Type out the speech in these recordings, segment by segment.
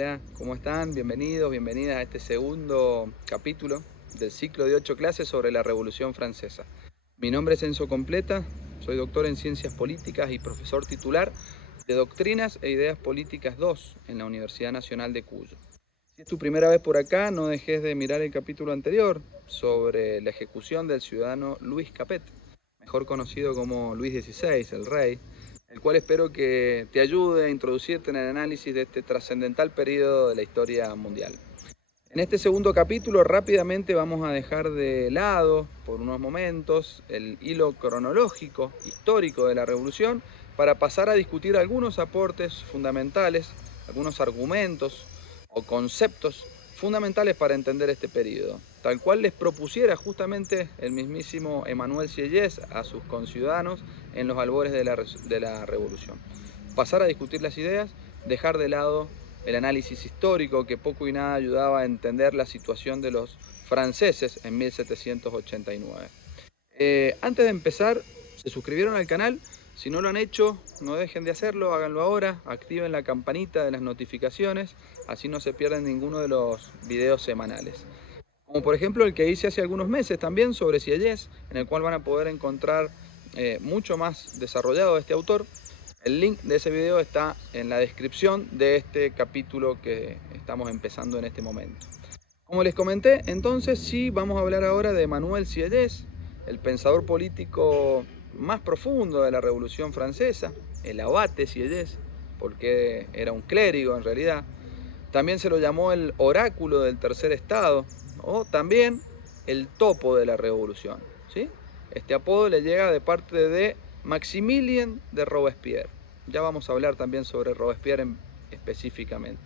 Hola, ¿cómo están? Bienvenidos, bienvenidas a este segundo capítulo del ciclo de 8 clases sobre la Revolución Francesa. Mi nombre es Enzo Completa, soy doctor en Ciencias Políticas y profesor titular de Doctrinas e Ideas Políticas 2 en la Universidad Nacional de Cuyo. Si es tu primera vez por acá, no dejes de mirar el capítulo anterior sobre la ejecución del ciudadano Louis Capet, mejor conocido como Luis XVI, el rey, el cual espero que te ayude a introducirte en el análisis de este trascendental periodo de la historia mundial. En este segundo capítulo rápidamente vamos a dejar de lado por unos momentos el hilo cronológico histórico de la revolución para pasar a discutir algunos aportes fundamentales, algunos argumentos o conceptos fundamentales para entender este periodo, tal cual les propusiera justamente el mismísimo Emmanuel Sieyès a sus conciudadanos en los albores de la revolución. Pasar a discutir las ideas, dejar de lado el análisis histórico que poco y nada ayudaba a entender la situación de los franceses en 1789. Antes de empezar, ¿se suscribieron al canal? Si no lo han hecho, no dejen de hacerlo, háganlo ahora, activen la campanita de las notificaciones, así no se pierden ninguno de los videos semanales. Como por ejemplo el que hice hace algunos meses también sobre Sieyès, en el cual van a poder encontrar mucho más desarrollado de este autor. El link de ese video está en la descripción de este capítulo que estamos empezando en este momento. Como les comenté, entonces sí vamos a hablar ahora de Emmanuel Sieyès, el pensador político más profundo de la Revolución Francesa, el abate Sieyès, porque era un clérigo en realidad. También se lo llamó el oráculo del tercer estado, o también el topo de la revolución, ¿sí? Este apodo le llega de parte de Maximilien de Robespierre. Ya vamos a hablar también sobre Robespierre específicamente.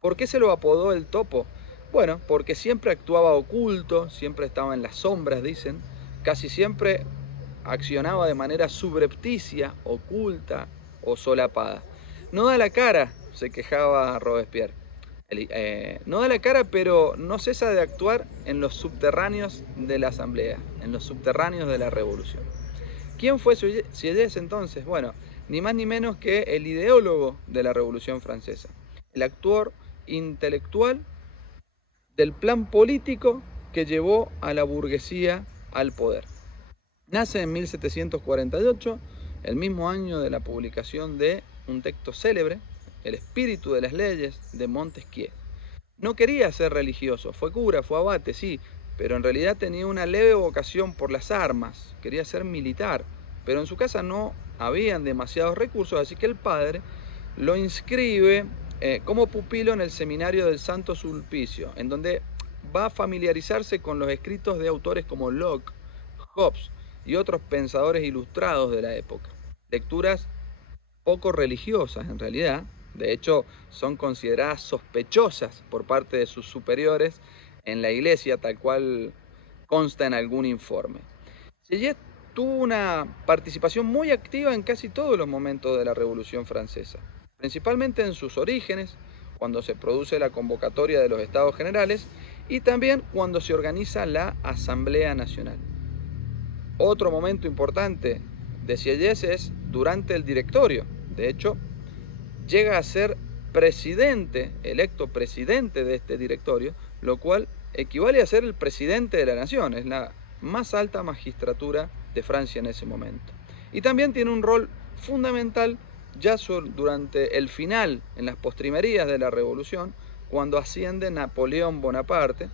¿Por qué se lo apodó el topo? Bueno, porque siempre actuaba oculto, siempre estaba en las sombras, dicen, casi siempre accionaba de manera subrepticia, oculta o solapada. No da la cara, se quejaba Robespierre. No da la cara, pero no cesa de actuar en los subterráneos de la asamblea, en los subterráneos de la revolución. ¿Quién fue Sieyès entonces? Bueno, ni más ni menos que el ideólogo de la Revolución Francesa, el actor intelectual del plan político que llevó a la burguesía al poder. Nace en 1748, el mismo año de la publicación de un texto célebre, El espíritu de las leyes, de Montesquieu. No quería ser religioso, fue cura, fue abate, sí, pero en realidad tenía una leve vocación por las armas, quería ser militar, pero en su casa no habían demasiados recursos, así que el padre lo inscribe como pupilo en el seminario del Santo Sulpicio, en donde va a familiarizarse con los escritos de autores como Locke, Hobbes y otros pensadores ilustrados de la época. Lecturas poco religiosas en realidad, de hecho son consideradas sospechosas por parte de sus superiores en la iglesia, tal cual consta en algún informe. Sieyès tuvo una participación muy activa en casi todos los momentos de la Revolución Francesa, principalmente en sus orígenes, cuando se produce la convocatoria de los Estados Generales y también cuando se organiza la Asamblea Nacional. Otro momento importante de Sieyès es durante el directorio. De hecho, llega a ser presidente, electo presidente de este directorio, lo cual equivale a ser el presidente de la nación. Es la más alta magistratura de Francia en ese momento. Y también tiene un rol fundamental ya durante el final, en las postrimerías de la revolución, cuando asciende Napoleón Bonaparte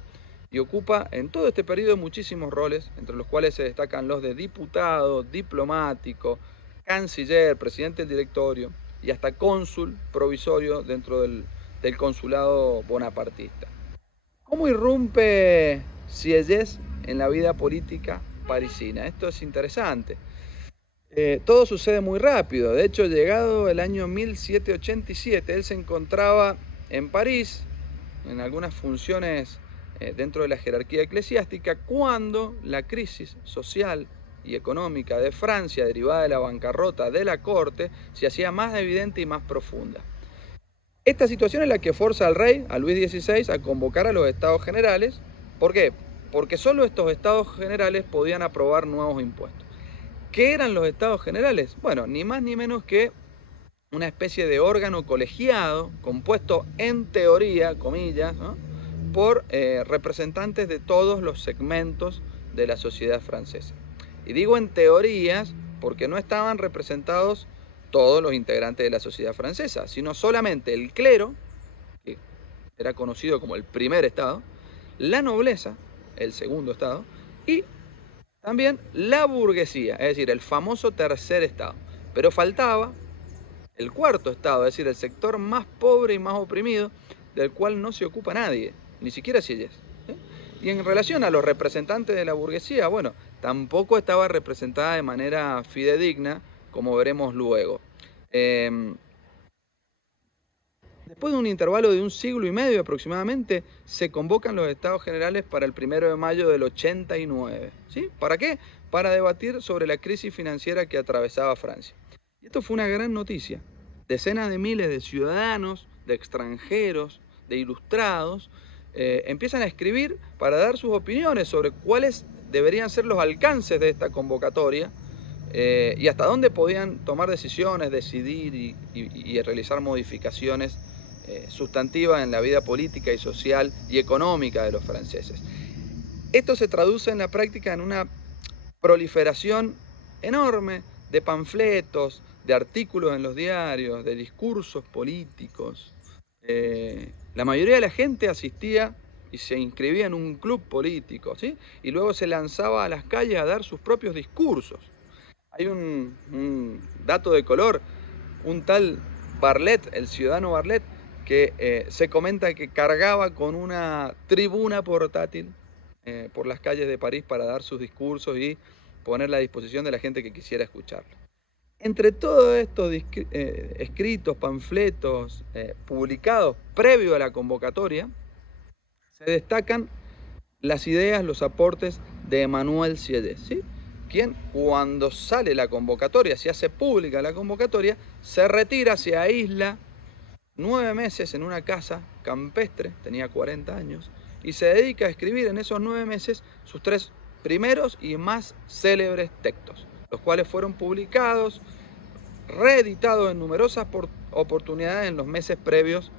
y ocupa en todo este periodo muchísimos roles, entre los cuales se destacan los de diputado, diplomático, canciller, presidente del directorio y hasta cónsul provisorio dentro del consulado bonapartista. ¿Cómo irrumpe Sieyès en la vida política parisina? Esto es interesante. Todo sucede muy rápido. De hecho, llegado el año 1787, él se encontraba en París, en algunas funciones dentro de la jerarquía eclesiástica, cuando la crisis social y económica de Francia, derivada de la bancarrota de la corte, se hacía más evidente y más profunda. Esta situación es la que forza al rey, a Luis XVI, a convocar a los estados generales. ¿Por qué? Porque solo estos estados generales podían aprobar nuevos impuestos. ¿Qué eran los estados generales? Bueno, ni más ni menos que una especie de órgano colegiado, compuesto en teoría, comillas, ¿no?, por representantes de todos los segmentos de la sociedad francesa. Y digo en teorías porque no estaban representados todos los integrantes de la sociedad francesa, sino solamente el clero, que era conocido como el primer estado, la nobleza, el segundo estado, y también la burguesía, es decir, el famoso tercer estado. Pero faltaba el cuarto estado, es decir, el sector más pobre y más oprimido, del cual no se ocupa nadie, ni siquiera Sieyès. Y en relación a los representantes de la burguesía, bueno, tampoco estaba representada de manera fidedigna, como veremos luego. Después de un intervalo de un siglo y medio aproximadamente, se convocan los Estados Generales para el 1 de mayo del 89. ¿Sí? ¿Para qué? Para debatir sobre la crisis financiera que atravesaba Francia. Y esto fue una gran noticia. Decenas de miles de ciudadanos, de extranjeros, de ilustrados, empiezan a escribir para dar sus opiniones sobre cuáles deberían ser los alcances de esta convocatoria y hasta dónde podían tomar decisiones, decidir y realizar modificaciones sustantivas en la vida política y social y económica de los franceses. Esto se traduce en la práctica en una proliferación enorme de panfletos, de artículos en los diarios, de discursos políticos. La mayoría de la gente asistía y se inscribía en un club político, ¿sí? Y luego se lanzaba a las calles a dar sus propios discursos. Hay un dato de color, un tal Barlet, el ciudadano Barlet, que se comenta que cargaba con una tribuna portátil por las calles de París para dar sus discursos y ponerla a disposición de la gente que quisiera escucharlo. Entre todos estos escritos, panfletos publicados previo a la convocatoria, se destacan las ideas, los aportes de Emmanuel Sieyès, ¿sí?, quien cuando sale la convocatoria, se hace pública la convocatoria, se retira, se aísla 9 meses en una casa campestre, tenía 40 años, y se dedica a escribir en esos 9 meses sus 3 primeros y más célebres textos, los cuales fueron publicados, reeditados en numerosas oportunidades en los meses previos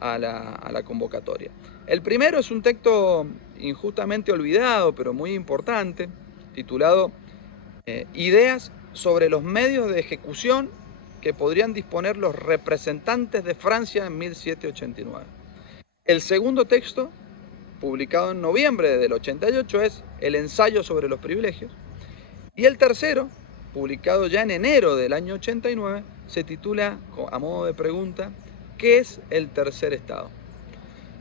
a la convocatoria. El primero es un texto injustamente olvidado, pero muy importante, titulado Ideas sobre los medios de ejecución que podrían disponer los representantes de Francia en 1789. El segundo texto, publicado en noviembre del 88, es El ensayo sobre los privilegios. Y el tercero, publicado ya en enero del año 89, se titula, a modo de pregunta, ¿qué es el tercer estado?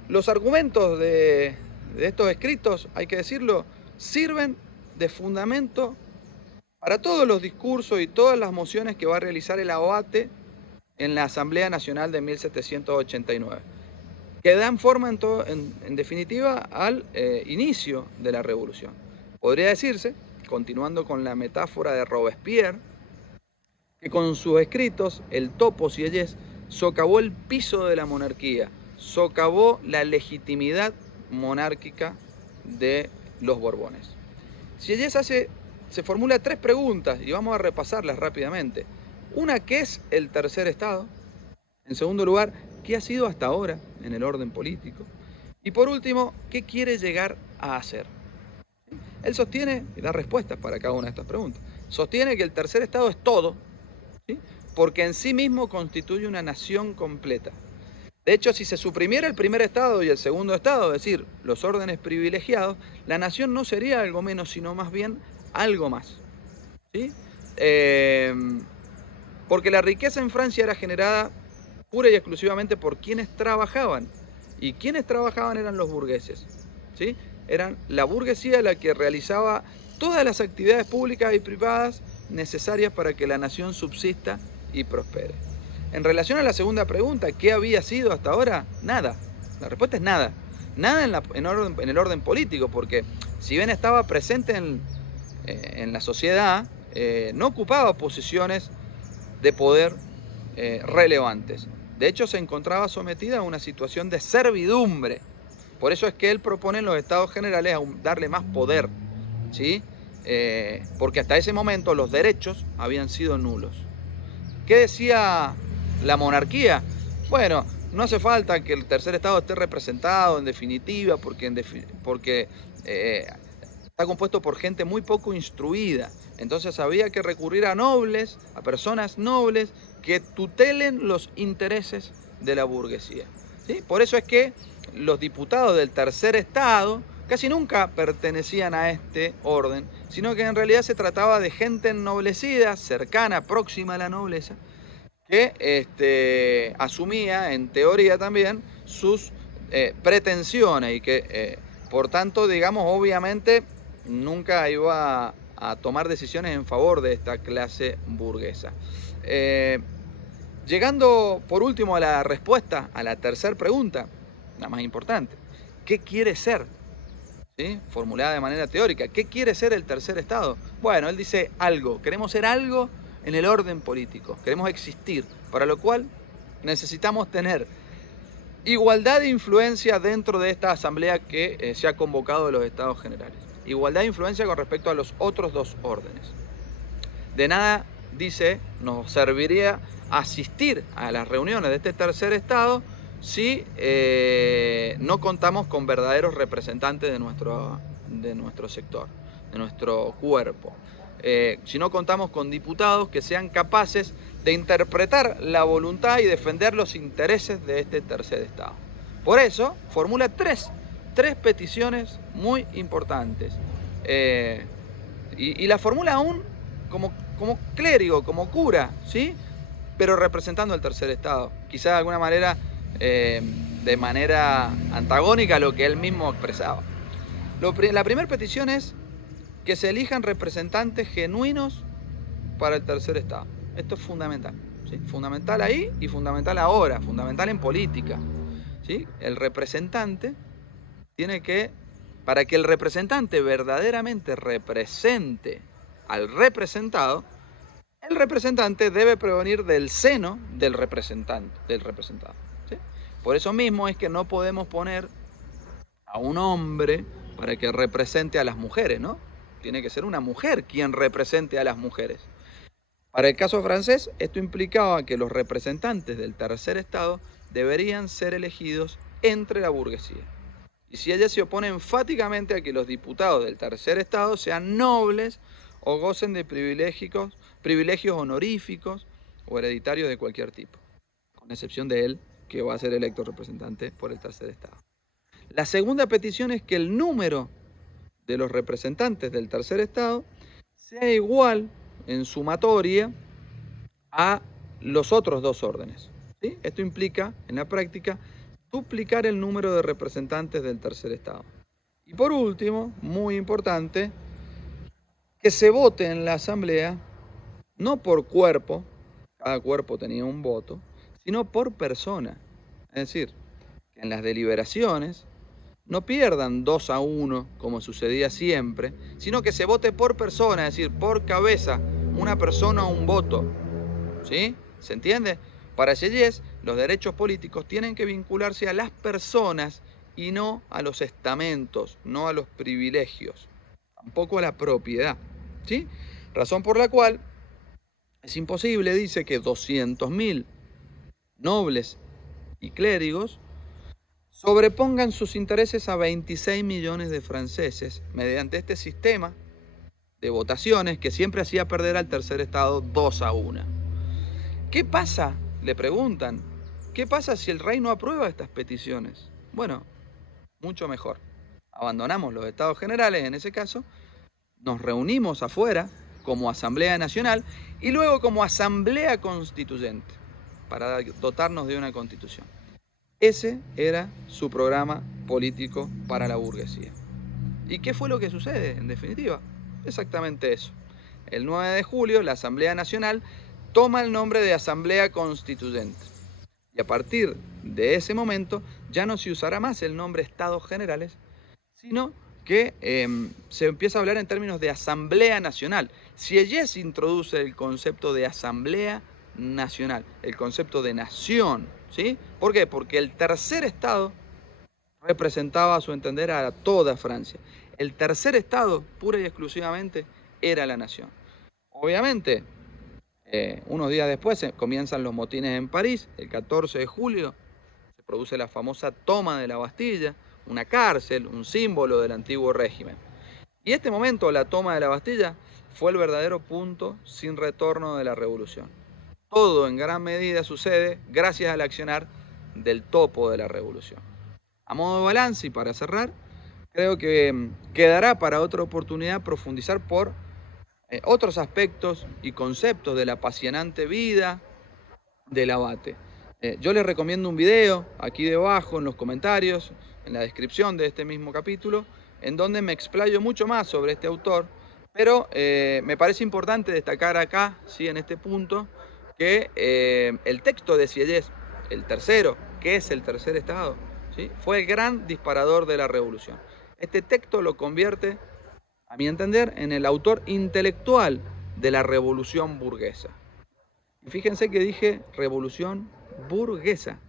Los argumentos de estos escritos, hay que decirlo, sirven de fundamento para todos los discursos y todas las mociones que va a realizar el abate en la Asamblea Nacional de 1789, que dan forma en definitiva al inicio de la revolución. Podría decirse, continuando con la metáfora de Robespierre, que con sus escritos el topo Sieyès socavó el piso de la monarquía, socavó la legitimidad monárquica de los Borbones. Sieyès se formula 3 preguntas y vamos a repasarlas rápidamente. Una, ¿qué es el tercer estado? En segundo lugar, ¿qué ha sido hasta ahora en el orden político? Y por último, ¿qué quiere llegar a hacer? Él sostiene, y da respuestas para cada una de estas preguntas, sostiene que el tercer estado es todo, ¿sí?, porque en sí mismo constituye una nación completa. De hecho, si se suprimiera el primer estado y el segundo estado, es decir, los órdenes privilegiados, la nación no sería algo menos, sino más bien algo más, ¿sí? Porque la riqueza en Francia era generada pura y exclusivamente por quienes trabajaban, y quienes trabajaban eran los burgueses, ¿sí? Eran la burguesía la que realizaba todas las actividades públicas y privadas necesarias para que la nación subsista y prospere. En relación a la segunda pregunta, ¿qué había sido hasta ahora? Nada. La respuesta es nada. Nada en el orden político, porque si bien estaba presente en la sociedad, no ocupaba posiciones de poder relevantes. De hecho, se encontraba sometida a una situación de servidumbre. Por eso es que él propone en los Estados Generales darle más poder, ¿sí? Porque hasta ese momento los derechos habían sido nulos. ¿Qué decía la monarquía. Bueno, no hace falta que el tercer estado esté representado en definitiva, porque está compuesto por gente muy poco instruida. Entonces había que recurrir a nobles, a personas nobles que tutelen los intereses de la burguesía. ¿Sí? Por eso es que los diputados del tercer estado casi nunca pertenecían a este orden, sino que en realidad se trataba de gente ennoblecida, cercana, próxima a la nobleza, que asumía, en teoría también, sus pretensiones y que, por tanto, digamos, obviamente, nunca iba a tomar decisiones en favor de esta clase burguesa. Llegando, por último, a la respuesta a la tercera pregunta, la más importante. ¿Qué quiere ser? ¿Sí? Formulada de manera teórica. ¿Qué quiere ser el tercer estado? Bueno, él dice algo. Queremos ser algo en el orden político. Queremos existir. Para lo cual necesitamos tener igualdad de influencia dentro de esta asamblea que se ha convocado de los estados generales. Igualdad de influencia con respecto a los otros dos órdenes. De nada, dice, nos serviría asistir a las reuniones de este tercer estado si no contamos con verdaderos representantes de nuestro sector, de nuestro cuerpo. Si no contamos con diputados que sean capaces de interpretar la voluntad y defender los intereses de este tercer estado. Por eso formula tres peticiones muy importantes. Y la formula aún como clérigo, como cura, ¿sí? Pero representando al tercer estado. Quizá de alguna manera, de manera antagónica a lo que él mismo expresaba. La primera petición es que se elijan representantes genuinos para el tercer estado. Esto es fundamental, ¿sí? Fundamental ahí y fundamental ahora, fundamental en política, ¿sí? El representante tiene que, para que el representante verdaderamente represente al representado, el representante debe provenir del seno del representado. ¿Sí? Por eso mismo es que no podemos poner a un hombre para que represente a las mujeres, ¿no? Tiene que ser una mujer quien represente a las mujeres. Para el caso francés, esto implicaba que los representantes del tercer estado deberían ser elegidos entre la burguesía. Y si ella se opone enfáticamente a que los diputados del tercer estado sean nobles o gocen de privilegios honoríficos o hereditarios de cualquier tipo, con excepción de él, que va a ser electo representante por el tercer estado. La segunda petición es que el número de los representantes del tercer estado sea igual en sumatoria a los otros dos órdenes. ¿Sí? Esto implica, en la práctica, duplicar el número de representantes del tercer estado. Y por último, muy importante, que se vote en la asamblea no por cuerpo, cada cuerpo tenía un voto, sino por persona. Es decir, que en las deliberaciones no pierdan 2-1 como sucedía siempre, sino que se vote por persona, es decir, por cabeza, una persona un voto. ¿Sí? ¿Se entiende? Para Sieyès, los derechos políticos tienen que vincularse a las personas y no a los estamentos, no a los privilegios, tampoco a la propiedad. ¿Sí? Razón por la cual es imposible, dice, que 200.000 nobles y clérigos sobrepongan sus intereses a 26 millones de franceses mediante este sistema de votaciones que siempre hacía perder al tercer estado 2-1. ¿Qué pasa? Le preguntan. ¿Qué pasa si el rey no aprueba estas peticiones? Bueno, mucho mejor. Abandonamos los estados generales en ese caso, nos reunimos afuera como Asamblea Nacional y luego como Asamblea Constituyente para dotarnos de una constitución. Ese era su programa político para la burguesía. ¿Y qué fue lo que sucede, en definitiva? Exactamente eso. El 9 de julio, la Asamblea Nacional toma el nombre de Asamblea Constituyente. Y a partir de ese momento ya no se usará más el nombre Estados Generales, sino que se empieza a hablar en términos de Asamblea Nacional. Sieyès introduce el concepto de Asamblea Nacional, el concepto de nación, ¿sí? ¿Por qué? Porque el tercer estado representaba, a su entender, a toda Francia. El tercer estado, pura y exclusivamente, era la nación. Obviamente, Unos días después comienzan los motines en París, el 14 de julio se produce la famosa toma de la Bastilla, una cárcel, un símbolo del antiguo régimen. Y este momento, la toma de la Bastilla, fue el verdadero punto sin retorno de la revolución. Todo en gran medida sucede gracias al accionar del topo de la revolución. A modo de balance y para cerrar, creo que quedará para otra oportunidad profundizar por otros aspectos y conceptos de la apasionante vida del abate. Yo les recomiendo un video aquí debajo en los comentarios, en la descripción de este mismo capítulo, en donde me explayo mucho más sobre este autor, pero me parece importante destacar acá, sí, en este punto, que el texto de Sieyès, el tercero, que es el tercer estado, ¿sí?, fue el gran disparador de la revolución. Este texto lo convierte, a mi entender, en el autor intelectual de la revolución burguesa. Y fíjense que dije revolución burguesa.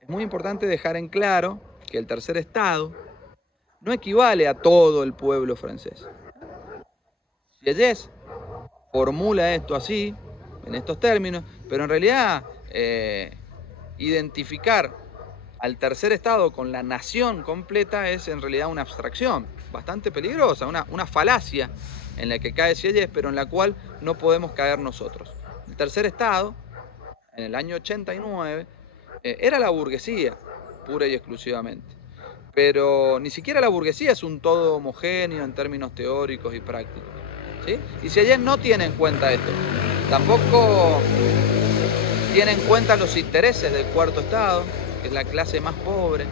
Es muy importante dejar en claro que el tercer estado no equivale a todo el pueblo francés. Sieyès formula esto así, en estos términos, pero en realidad identificar al tercer estado con la nación completa es en realidad una abstracción bastante peligrosa, una falacia en la que cae Sieyès, pero en la cual no podemos caer nosotros. El tercer estado, en el año 89, era la burguesía, pura y exclusivamente. Pero ni siquiera la burguesía es un todo homogéneo en términos teóricos y prácticos, ¿sí? Y Sieyès no tiene en cuenta esto, tampoco tiene en cuenta los intereses del cuarto estado, que es la clase más pobre,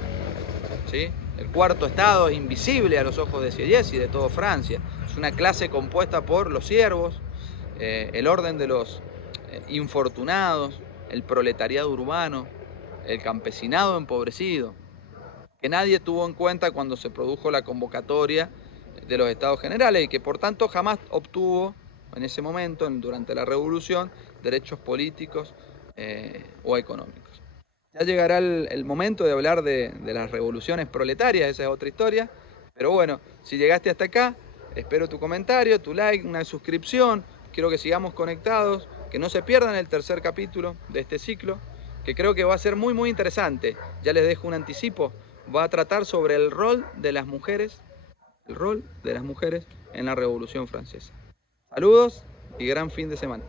¿sí? El cuarto estado es invisible a los ojos de Sieyès y de toda Francia. Es una clase compuesta por los siervos, el orden de los infortunados, el proletariado urbano, el campesinado empobrecido, que nadie tuvo en cuenta cuando se produjo la convocatoria de los Estados Generales y que por tanto jamás obtuvo en ese momento, durante la revolución, derechos políticos o económicos. Ya llegará el momento de hablar de las revoluciones proletarias, esa es otra historia, pero bueno, si llegaste hasta acá, espero tu comentario, tu like, una suscripción, quiero que sigamos conectados, que no se pierdan el tercer capítulo de este ciclo, que creo que va a ser muy muy interesante. Ya les dejo un anticipo, va a tratar sobre el rol de las mujeres en la Revolución Francesa. Saludos y gran fin de semana.